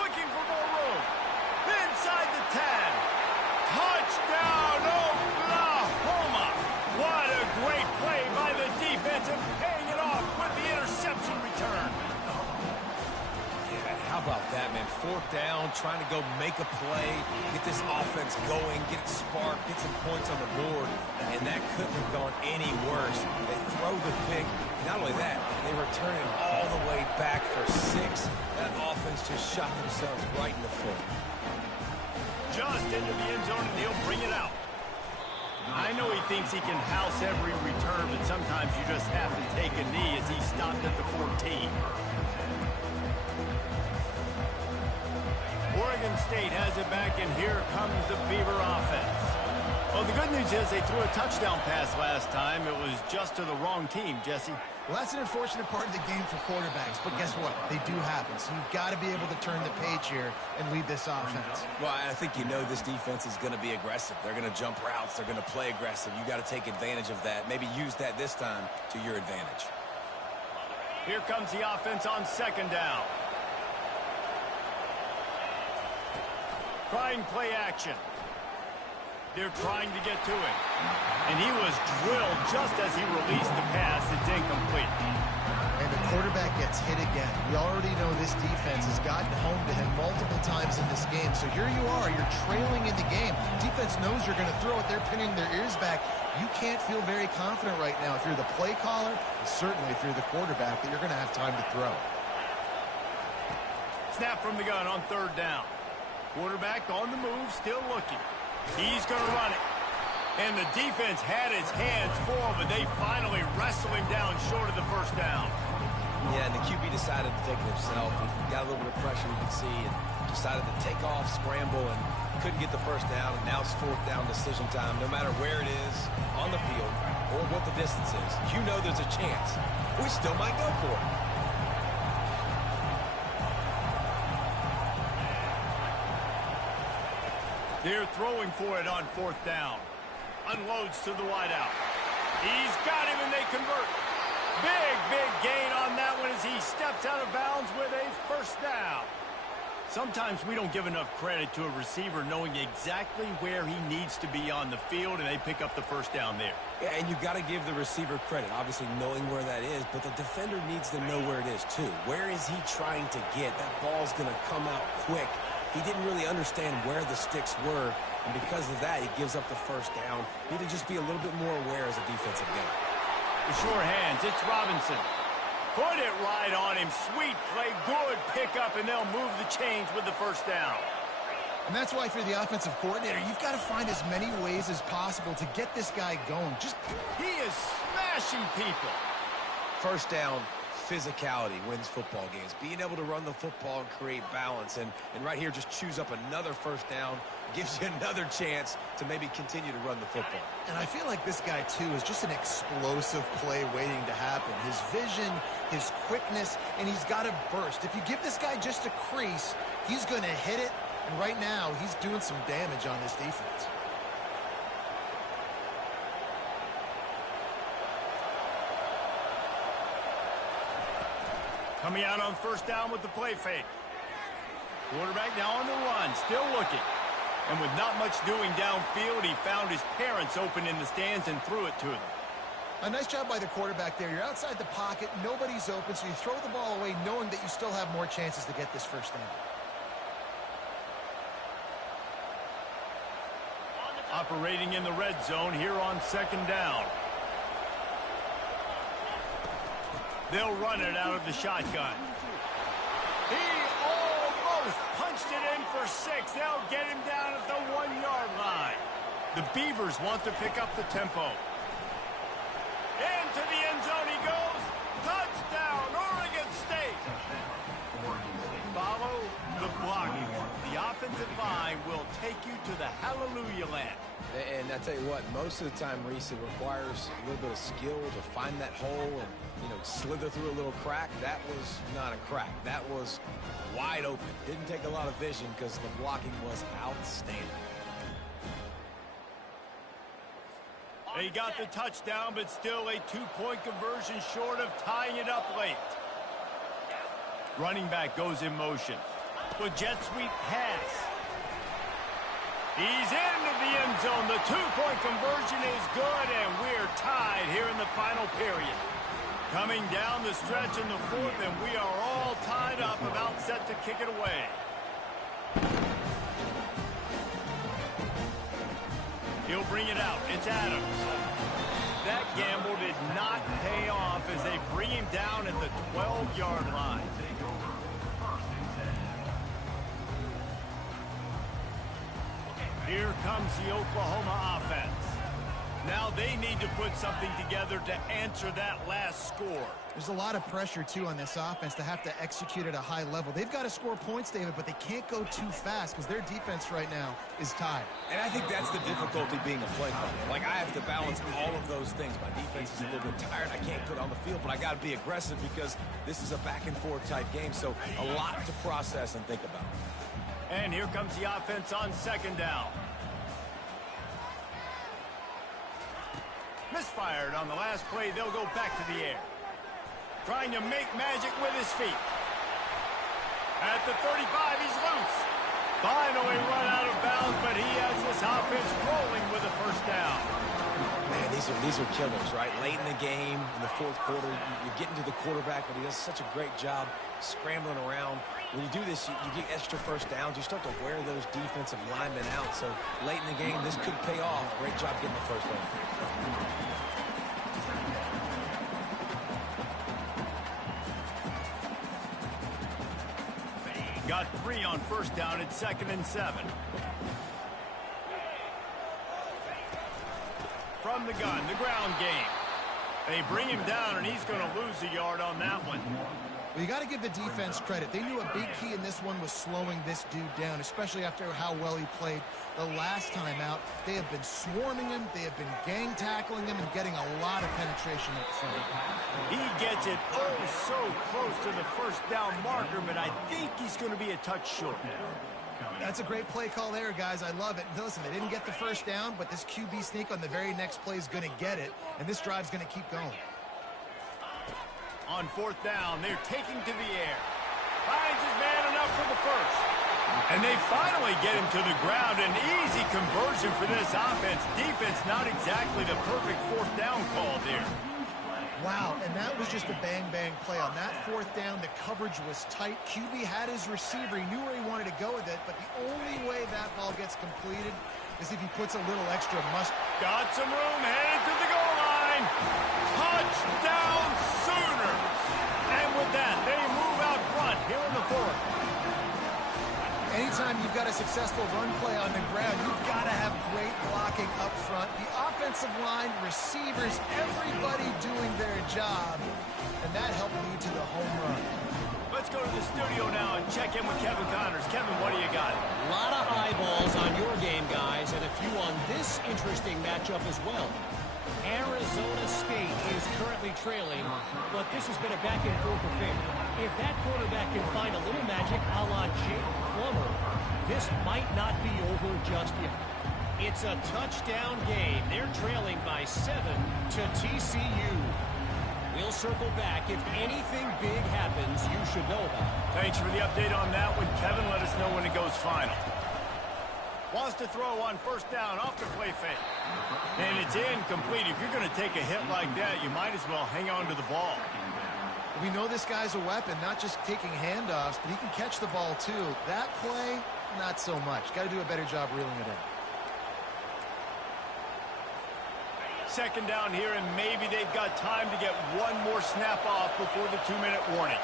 Looking for more room. Inside the 10. Touchdown, Oklahoma. What a great play by the defense and paying it off with the interception fourth down, trying to go make a play, get this offense going, get it sparked, get some points on the board, and that couldn't have gone any worse. They throw the pick. Not only that, they return it all the way back for 6. That offense just shot themselves right in the foot. Just into the end zone, and he'll bring it out. I know he thinks he can house every return, but sometimes you just have to take a knee as he stopped at the 14. Oregon State has it back, and here comes the Beaver offense. Well, the good news is they threw a touchdown pass last time. It was just to the wrong team, Jesse. Well, that's an unfortunate part of the game for quarterbacks, but guess what? They do happen, so you've got to be able to turn the page here and lead this offense. Well, I think you know this defense is going to be aggressive. They're going to jump routes. They're going to play aggressive. You got to take advantage of that. Maybe use that this time to your advantage. Here comes the offense on second down. Trying play action. They're trying to get to him. And he was drilled just as he released the pass. It's incomplete. And the quarterback gets hit again. We already know this defense has gotten home to him multiple times in this game. So here you are. You're trailing in the game. Defense knows you're going to throw it. They're pinning their ears back. You can't feel very confident right now if you're the play caller, and certainly if you're the quarterback, that you're going to have time to throw. Snap from the gun on third down. Quarterback on the move, still looking. He's going to run it. And the defense had its hands full, but they finally wrestle him down short of the first down. Yeah, and the QB decided to take it himself. He got a little bit of pressure, you can see, and decided to take off, scramble, and couldn't get the first down. And now it's fourth down decision time. No matter where it is on the field or what the distance is, you know there's a chance. We still might go for it. They're throwing for it on fourth down. Unloads to the wideout. He's got him, and they convert. Big gain on that one as he steps out of bounds with a first down. Sometimes we don't give enough credit to a receiver knowing exactly where he needs to be on the field, and they pick up the first down there. Yeah, and you got to give the receiver credit, obviously knowing where that is, but the defender needs to know where it is too. Where is he trying to get? That ball's going to come out quick. He didn't really understand where the sticks were, and because of that, he gives up the first down. Need to just be a little bit more aware as a defensive guy. The sure hands, it's Robinson. Put it right on him. Sweet play, good pickup, and they'll move the chains with the first down. And that's why for the offensive coordinator, you've got to find as many ways as possible to get this guy going. He is smashing people. First down, physicality wins football games. Being able to run the football and create balance. And right here, just choose up another first down. Gives you another chance to maybe continue to run the football. And I feel like this guy, too, is just an explosive play waiting to happen. His vision, his quickness, and he's got a burst. If you give this guy just a crease, he's going to hit it. And right now, he's doing some damage on this defense. Coming out on first down with the play fake. Quarterback now on the run, still looking. And with not much doing downfield, he found his parents open in the stands and threw it to them. A nice job by the quarterback there. You're outside the pocket, nobody's open, so you throw the ball away knowing that you still have more chances to get this first down. Operating in the red zone here on second down. They'll run it out of the shotgun. He almost punched it in for 6. They'll get him down at the 1-yard line. The Beavers want to pick up the tempo. Into the end zone he goes. Touchdown, Oregon State. Follow the blocking. The offensive line will take you to the hallelujah land. And I tell you what, most of the time, Reese, it requires a little bit of skill to find that hole and, slither through a little crack. That was not a crack. That was wide open. Didn't take a lot of vision because the blocking was outstanding. They got the touchdown, but still a 2-point conversion short of tying it up late. Running back goes in motion. With jet sweep pass. He's into the end zone. The 2-point conversion is good, and we're tied here in the final period. Coming down the stretch in the fourth, and we are all tied up, about set to kick it away. He'll bring it out. It's Adams. That gamble did not pay off as they bring him down at the 12-yard line. Here comes the Oklahoma offense. Now they need to put something together to answer that last score. There's a lot of pressure, too, on this offense to have to execute at a high level. They've got to score points, David, but they can't go too fast because their defense right now is tied. And I think that's the difficulty being a play caller. Like, I have to balance all of those things. My defense is a little bit tired. I can't put it on the field, but I got to be aggressive because this is a back-and-forth type game. So a lot to process and think about. And here comes the offense on second down. Misfired on the last play. They'll go back to the air. Trying to make magic with his feet. At the 35, he's loose. Finally run out of bounds, but he has this offense rolling with a first down. Man, these are killers, right? Late in the game, in the fourth quarter, you're getting to the quarterback, but he does such a great job scrambling around. When you do this, you get extra first downs. You start to wear those defensive linemen out. So late in the game, this could pay off. Great job getting the first down. Got 3 on first down at 2nd and 7. From the gun, the ground game. They bring him down, and he's going to lose a yard on that one. Well, you got to give the defense credit. They knew a big key in this one was slowing this dude down, especially after how well he played the last time out. They have been swarming him. They have been gang tackling him and getting a lot of penetration up front. He gets it so close to the first down marker, but I think he's going to be a touch short. That's a great play call there, guys. I love it. Listen, they didn't get the first down, but this QB sneak on the very next play is going to get it, and this drive's going to keep going. On fourth down, they're taking to the air. Finds his man enough for the first. And they finally get him to the ground. An easy conversion for this offense. Defense not exactly the perfect fourth down call there. Wow, and that was just a bang-bang play. On that fourth down, the coverage was tight. QB had his receiver. He knew where he wanted to go with it, but the only way that ball gets completed is if he puts a little extra mustard. Got some room, headed to the goal line. Touchdown Sooners. And with that, they move out front here in the fourth. Anytime you've got a successful run play on the ground, you've got to have great blocking up front. The offensive line, receivers, everybody doing their job, and that helped lead to the home run. Let's go to the studio now and check in with Kevin Connors. Kevin, what do you got? A lot of eyeballs on your game, guys, and a few on this interesting matchup as well. Arizona State is currently trailing, but this has been a back-and-forth affair. If that quarterback can find a little magic a la Jake Plummer, this might not be over just yet. It's a touchdown game. They're trailing by 7 to TCU. We'll circle back. If anything big happens, you should know about it. Thanks for the update on that one, Kevin. Let us know when it goes final. Wants to throw on first down off the play fake. And it's incomplete. If you're going to take a hit like that, you might as well hang on to the ball. We know this guy's a weapon, not just taking handoffs, but he can catch the ball too. That play, not so much. Got to do a better job reeling it in. Second down here, and maybe they've got time to get one more snap off before the 2-minute warning.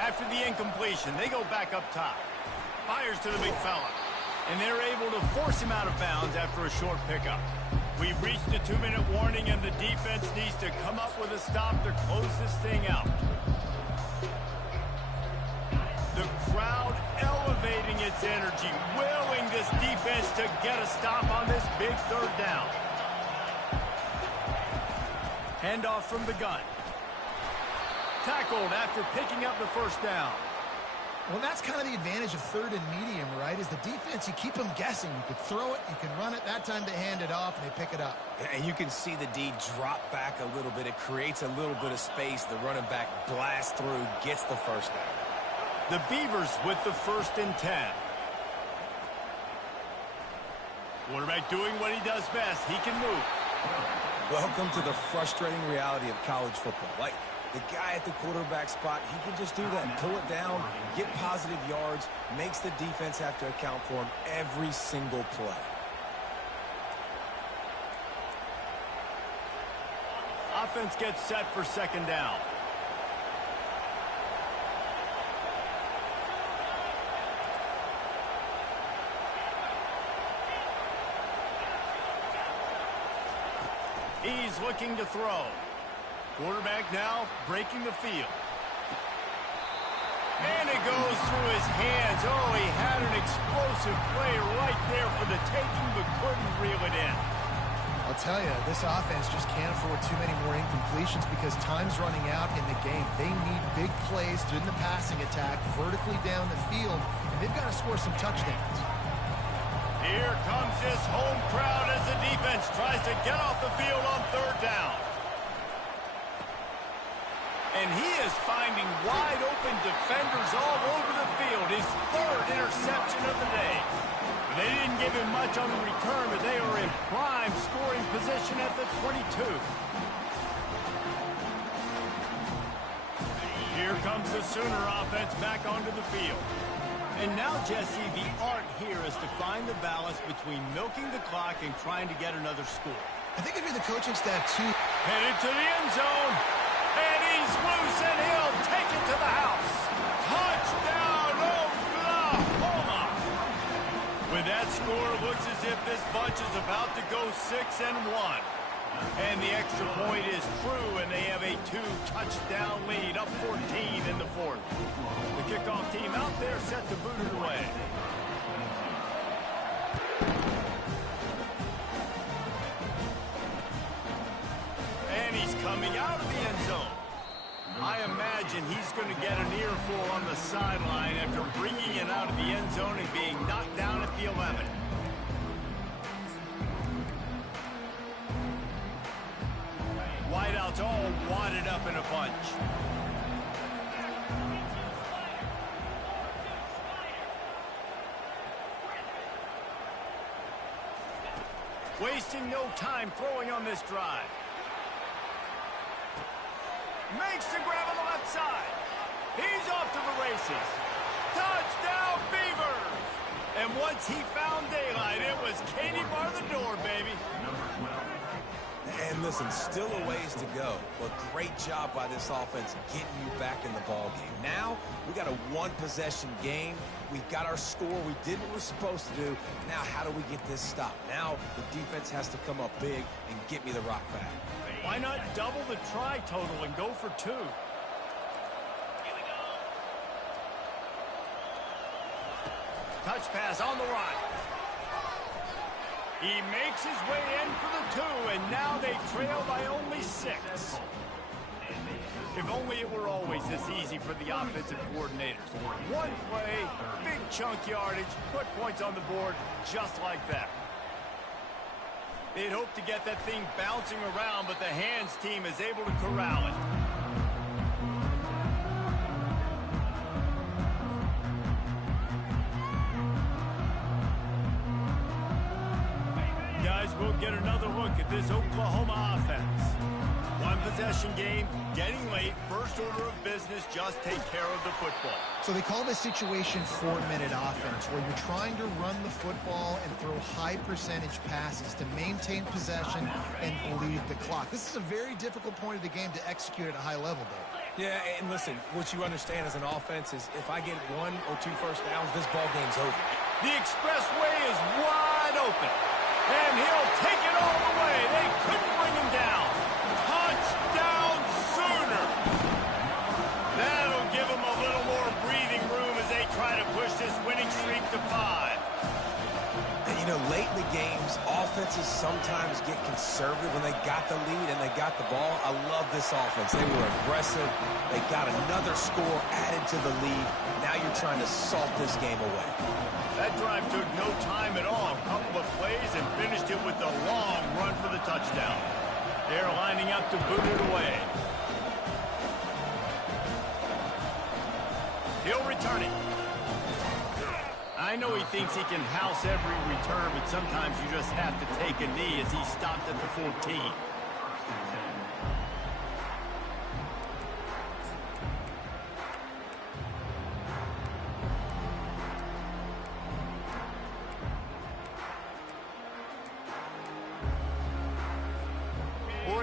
After the incompletion, they go back up top. Fires to the big fella. And they're able to force him out of bounds after a short pickup. We've reached the 2-minute warning, and the defense needs to come up with a stop to close this thing out. The crowd elevating its energy, willing this defense to get a stop on this big third down. Handoff from the gun. Tackled after picking up the first down. Well, that's kind of the advantage of third and medium, right? Is the defense, you keep them guessing. You can throw it, you can run it. That time they hand it off, and they pick it up. And you can see the D drop back a little bit. It creates a little bit of space. The running back blasts through, gets the first down. The Beavers with the 1st and 10. Quarterback doing what he does best. He can move. Welcome to the frustrating reality of college football. Like, The guy at the quarterback spot, he can just do that. Pull it down, get positive yards, makes the defense have to account for him every single play. Offense gets set for second down. He's looking to throw. Quarterback now breaking the field. And it goes through his hands. Oh, he had an explosive play right there for the taking, but couldn't reel it in. I'll tell you, this offense just can't afford too many more incompletions because time's running out in the game. They need big plays in the passing attack, vertically down the field, and they've got to score some touchdowns. Here comes this home crowd as the defense tries to get off the field on third down. And he is finding wide-open defenders all over the field. His third interception of the day. They didn't give him much on the return, but they were in prime scoring position at the 22. Here comes the Sooner offense back onto the field. And now, Jesse, the art here is to find the balance between milking the clock and trying to get another score. I think if you're the coaching staff, too. Headed to the end zone. And he's loose, and he'll take it to the house. Touchdown, Oklahoma! With that score, it looks as if this bunch is about to go 6-1. And the extra point is true, and they have a 2-touchdown lead, up 14 in the fourth. The kickoff team out there set to boot it away. And he's coming out of the end zone. I imagine he's going to get an earful on the sideline after bringing it out of the end zone and being knocked down at the 11. Wideouts all wadded up in a bunch. Wasting no time throwing on this drive. Makes the grab on the left side. He's off to the races. Touchdown, Beavers! And once he found daylight, it was Katie bar the door, baby. And listen, still a ways to go, but great job by this offense getting you back in the ball game. Now, we got a one-possession game. We got our score. We did what we're supposed to do. Now, how do we get this stopped? Now, the defense has to come up big and get me the rock back. Why not double the try total and go for 2? Touch pass on the right. He makes his way in for the 2, and now they trail by only 6. If only it were always this easy for the offensive coordinators. One play, big chunk yardage, put points on the board just like that. They'd hope to get that thing bouncing around, but the hands team is able to corral it. Guys, we'll get another look at this Oklahoma offense. One-possession game, getting late, first order of business, just take care of the football. So they call this situation 4-minute offense, where you're trying to run the football and throw high-percentage passes to maintain possession and bleed the clock. This is a very difficult point of the game to execute at a high level, though. Yeah, and listen, what you understand as an offense is if I get 1 or 2 first downs, this ball game's over. The expressway is wide open, and he'll take it all the way. They couldn't bring him down. Touchdown, Sooner! That'll give them a little more breathing room as they try to push this winning streak to 5. And, you know, late in the games, offenses sometimes get conservative when they got the lead and they got the ball. I love this offense. They were aggressive. They got another score added to the lead. Now you're trying to salt this game away. That drive took no time at all. A couple of plays and finished it with a long run for the touchdown. They're lining up to boot it away. He'll return it. I know he thinks he can house every return, but sometimes you just have to take a knee as he stopped at the 14.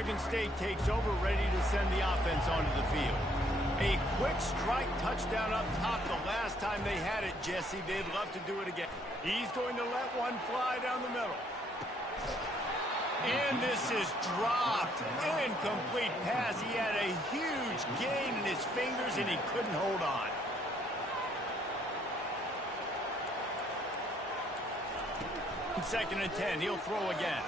Michigan State takes over, ready to send the offense onto the field. A quick strike touchdown up top the last time they had it, Jesse. They'd love to do it again. He's going to let one fly down the middle. And this is dropped. Incomplete pass. He had a huge gain in his fingers, and he couldn't hold on. Second and 10. He'll throw again.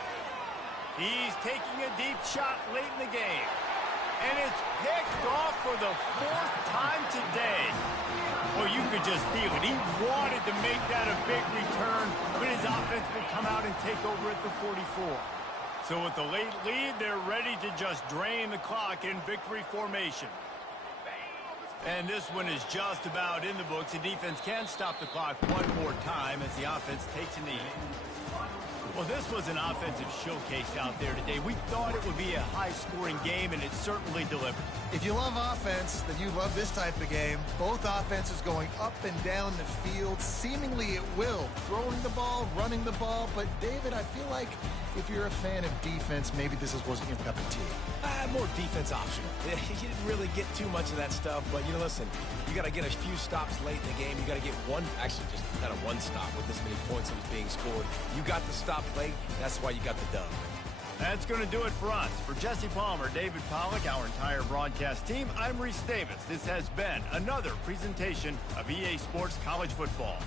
He's taking a deep shot late in the game. And it's picked off for the 4th time today. Well, you could just feel it. He wanted to make that a big return, but his offense would come out and take over at the 44. So with the late lead, they're ready to just drain the clock in victory formation. And this one is just about in the books. The defense can stop the clock one more time as the offense takes a knee. Well, this was an offensive showcase out there today. We thought it would be a high-scoring game, and it certainly delivered. If you love offense, then you love this type of game. Both offenses going up and down the field, seemingly at will. Throwing the ball, running the ball. But, David, I feel like if you're a fan of defense, maybe this wasn't your cup of tea. More defense optional. You didn't really get too much of that stuff, but, you know, listen, you got to get a few stops late in the game. You got to get one, actually just kind of one stop with this many points that was being scored. You got the stop late. That's why you got the dub. That's going to do it for us. For Jesse Palmer, David Pollack, our entire broadcast team, I'm Reese Davis. This has been another presentation of EA Sports College Football.